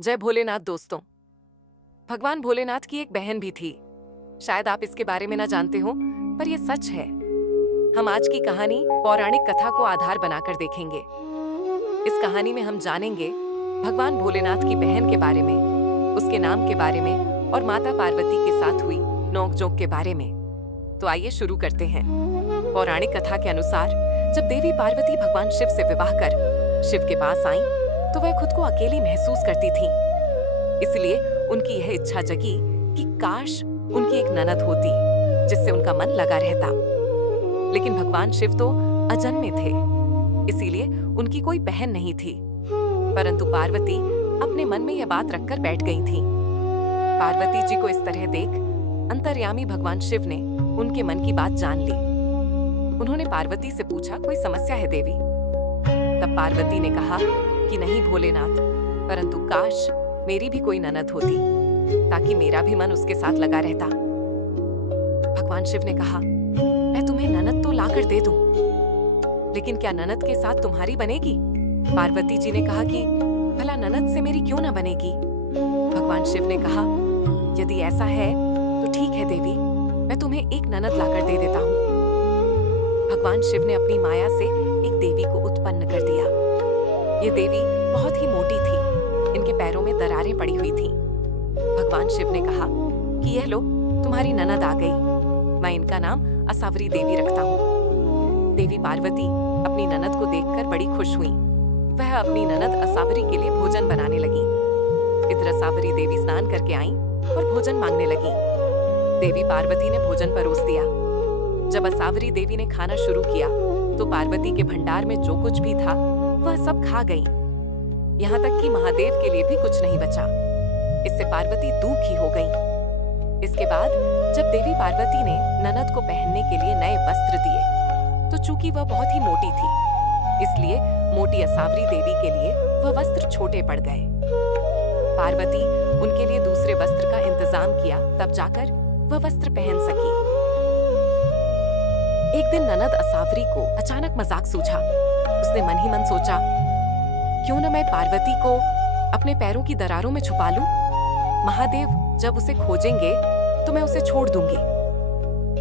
जय भोलेनाथ दोस्तों। भगवान भोलेनाथ की एक बहन भी थी। शायद आप इसके बारे में ना जानते हो, पर यह सच है। हम आज की कहानी पौराणिक कथा को आधार बनाकर देखेंगे। इस कहानी में हम जानेंगे भगवान भोलेनाथ की बहन के बारे में, उसके नाम के बारे में और माता पार्वती के साथ हुई नोक-झोंक के बारे में। तो आइए शुरू करते हैं। पौराणिक कथा के अनुसार जब देवी पार्वती भगवान शिव से विवाह कर शिव के पास आईं, तो वह खुद को अकेली महसूस करती थीं। इसलिए उनकी यह इच्छा जगी कि काश उनकी एक ननद होती जिससे उनका मन लगा रहता। लेकिन भगवान शिव तो अजन्मे थे, इसीलिए उनकी कोई बहन नहीं थी। परंतु पार्वती अपने मन में यह बात रखकर बैठ गई थीं। पार्वती जी को इस तरह देख अंतर्यामी भगवान शिव ने उनके मन की बात जान ली। उन्होंने पार्वती से पूछा, कोई समस्या है देवी? तब पार्वती ने कहा कि नहीं भोलेनाथ, परंतु काश मेरी भी कोई ननद होती ताकि मेरा भी मन उसके साथ लगा रहता। भगवान शिव ने कहा, मैं तुम्हें ननद तो लाकर दे दूं, लेकिन क्या ननद के साथ तुम्हारी बनेगी? पार्वती जी ने कहा कि भला ननद से मेरी क्यों ना बनेगी? भगवान शिव ने कहा, यदि ऐसा है तो ठीक है देवी, मैं तुम्हें एक ननद लाकर दे देता हूँ। भगवान शिव ने अपनी माया से एक देवी को उत्पन्न कर दिया। ये देवी बहुत ही मोटी थी, इनके पैरों में दरारें पड़ी हुई थीं। भगवान शिव ने कहा कि यह लो, तुम्हारी ननद आ गई। मैं इनका नाम असावरी देवी रखता हूँ। देवी पार्वती अपनी ननद को देखकर बड़ी खुश हुई। वह अपनी ननद असावरी के लिए भोजन बनाने लगी। इधर असावरी देवी स्नान करके आईं और भोजन मांगने लगी। देवी पार्वती ने भोजन परोस दिया। जब असावरी देवी ने खाना शुरू किया तो पार्वती के भंडार में जो कुछ भी था वह सब खा गईं। यहाँ तक कि महादेव के लिए भी कुछ नहीं बचा। इससे पार्वती दुखी हो गईं। इसके बाद जब देवी पार्वती ने ननद को पहनने के लिए नए वस्त्र दिए, तो चूंकि वह बहुत ही मोटी थी, इसलिए मोटी असावरी देवी के लिए वह वस्त्र छोटे पड़ गए। पार्वती उनके लिए दूसरे वस्त्र का इंतजाम किया, तब जाकर वह वस्त्र पहन सकी। एक दिन ननद असावरी को अचानक मजाक सूझा। उसने मन ही मन सोचा, क्यों न मैं पार्वती को अपने पैरों की दरारों में छुपा लूं? महादेव जब उसे खोजेंगे तो मैं उसे छोड़ दूंगी।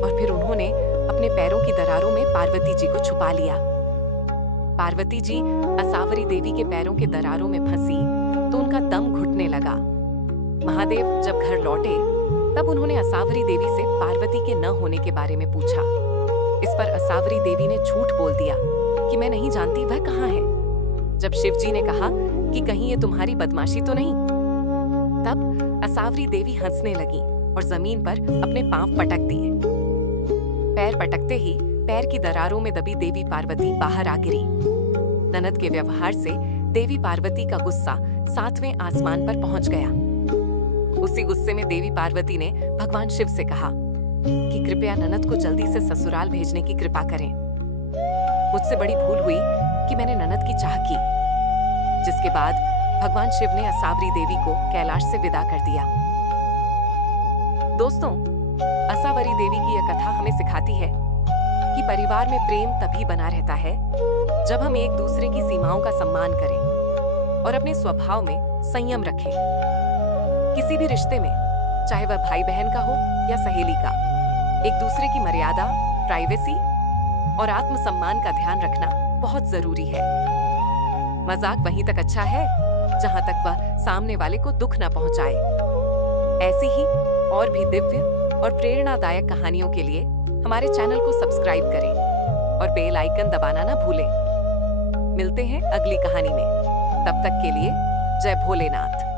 और फिर उन्होंने अपने पैरों की दरारों में पार्वती जी को छुपा लिया। पार्वती जी असावरी देवी के पैरों के दरारों में फंसी तो उनका दम घुटने लगा। महादेव जब घर लौटे तब उन्होंने असावरी देवी से पार्वती के न होने के बारे में पूछा। इस पर असावरी देवी ने झूठ बोल दिया कि मैं नहीं जानती वह कहाँ है। जब शिव जी ने कहा कि कहीं ये तुम्हारी बदमाशी तो नहीं, तब असावरी देवी हंसने लगी और जमीन पर अपने पांव पटक दिए। पैर पटकते ही पैर की दरारों में दबी देवी पार्वती बाहर आ गिरी। ननद के व्यवहार से देवी पार्वती का गुस्सा 7वें आसमान पर पहुंच गया। उसी गुस्से में देवी पार्वती ने भगवान शिव से कहा कि कृपया ननद को जल्दी से ससुराल भेजने की कृपा करें। मुझसे बड़ी भूल हुई कि मैंने ननद की चाह की। जिसके बाद भगवान शिव ने असावरी देवी को कैलाश से विदा कर दिया। दोस्तों, असावरी देवी की यह कथा हमें सिखाती है कि परिवार में प्रेम तभी बना रहता है जब हम एक दूसरे की सीमाओं का सम्मान करें और अपने स्वभाव में संयम रखें। किसी भी रिश्ते में, चाहे वह भाई बहन का हो या सहेली का, एक दूसरे की मर्यादा, प्राइवेसी और आत्मसम्मान का ध्यान रखना बहुत जरूरी है। मजाक वहीं तक अच्छा है जहां तक वह सामने वाले को दुख न पहुंचाए। ऐसी ही और भी दिव्य और प्रेरणादायक कहानियों के लिए हमारे चैनल को सब्सक्राइब करें और बेल आइकन दबाना ना भूलें। मिलते हैं अगली कहानी में। तब तक के लिए जय भोलेनाथ।